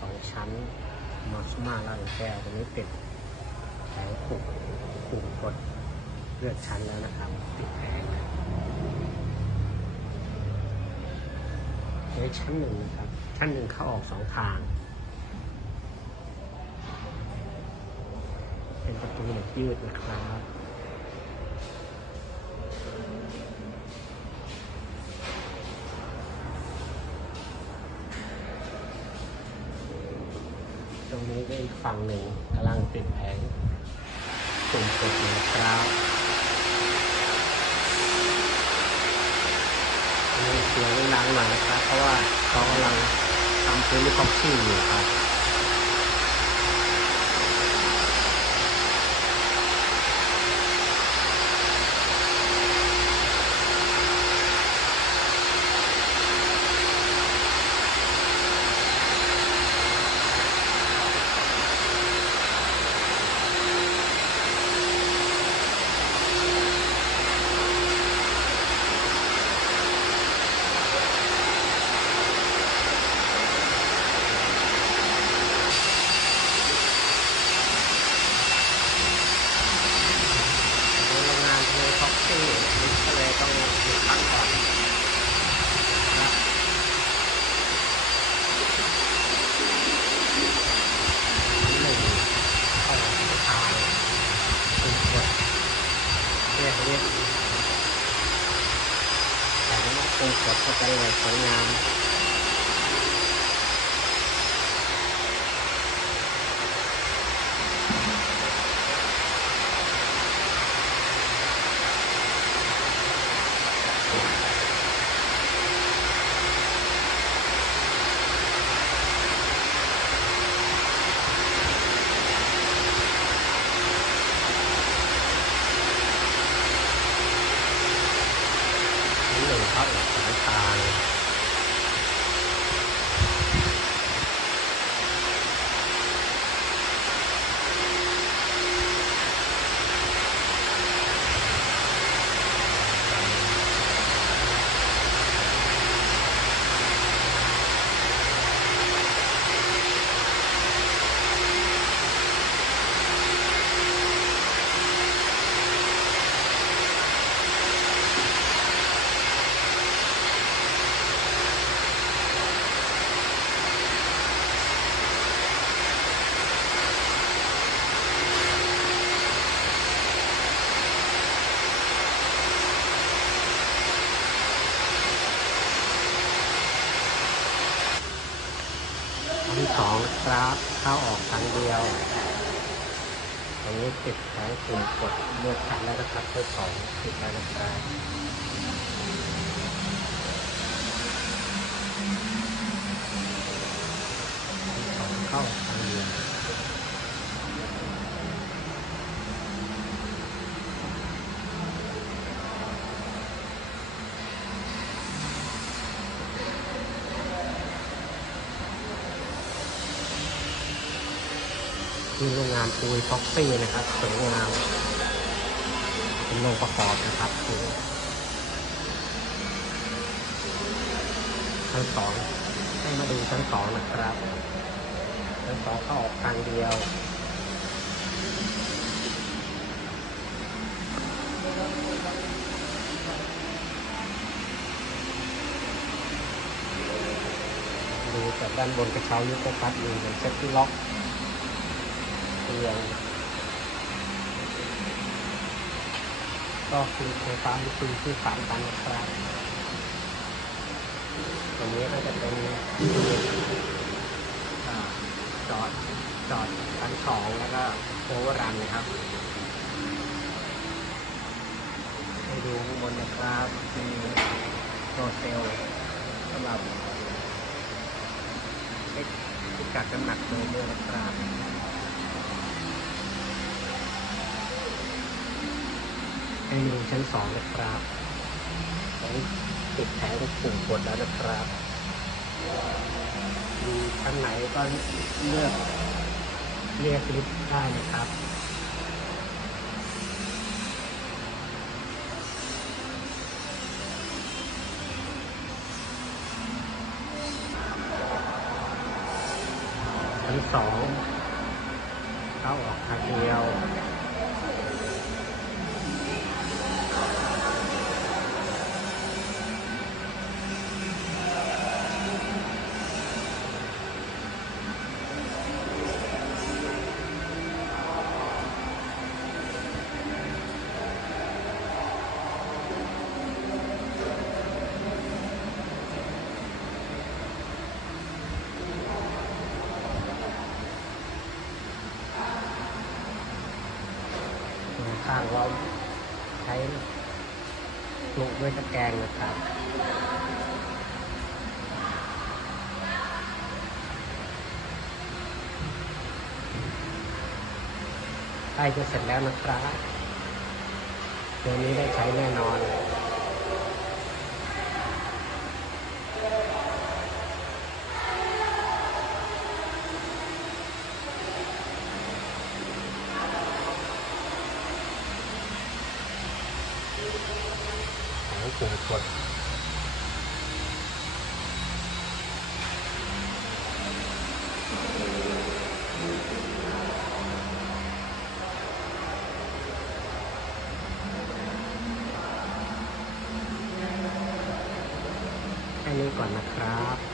สองชั้นมาสมาล่างแก้วตรงนี้ติดแผงผูกผูกกดเลือกชั้นแล้วนะครับติดแผงในชั้นหนึ่งนะครับ ชั้นหนึ่งเข้าออกสองทาง เป็นประตูเหล็กยืดนะครับ ตรงนี้ก็อีกฝั่งหนึ่งกำลังติดแผงสุ่มกดอยู่นะครับเสียงดังหน่อยนะครับเพราะว่าเขากำลังทำพื้นที่คอกซี่อยู่ครับ โรงงานเทคอกซี่ก็เลยต้องหยุดพักก่อนนะครับหนึ่งเข้าทางคุณกด เรียกเรียกแผงคุณกดก็จะเลยสวยงาม นี่หนึ่งเข้าอีกสายทาง อันที่สองครับเข้าออกทางเดียว ตรงนี้ติดแผงปุ่มกดเลือกชั้นแล้วนะครับเพื่อสองติดแล้วนะครับอันที่สองเข้าทางเดียว มีโรงงานปูยฟ็อกซี่นะครับสวยงามเป็นโรงประกอบนะครับคือชั้นสองให้มาดูชั้นสองนะครับชั้นสองเข้าออกทางเดียวดูจากด้านบนกระเช้ายุคพัดมีเหมือนเซ็ตที่ล็อก เรียงก็คือไฟฟ้าที่คือที่สามตันนะครับตรงนี้ก็จะเป็นจอดจอดชั้นสองแล้วก็โอเวอร์รันนะครับให้ดูข้างบนนะครับมีโรเซลสำหรับเช็คพิกัดน้ำหนักโดยด้วยนะครับ เมนูชั้นสองนะครับติดแผลกับปุ่มปวดแล้วนะครับมีชั้นไหนก็เลือกเรียกลิฟต์ได้นะครับชั้นสองเข้าออกทางเดียว ข้างเราใช้ปลูกด้วยตะแกรงนะครับใกล้จะเสร็จแล้วนะครับเดือนนี้ได้ใช้แน่นอน ของ กลุ่มกดแค่นี้ก่อนนะครับ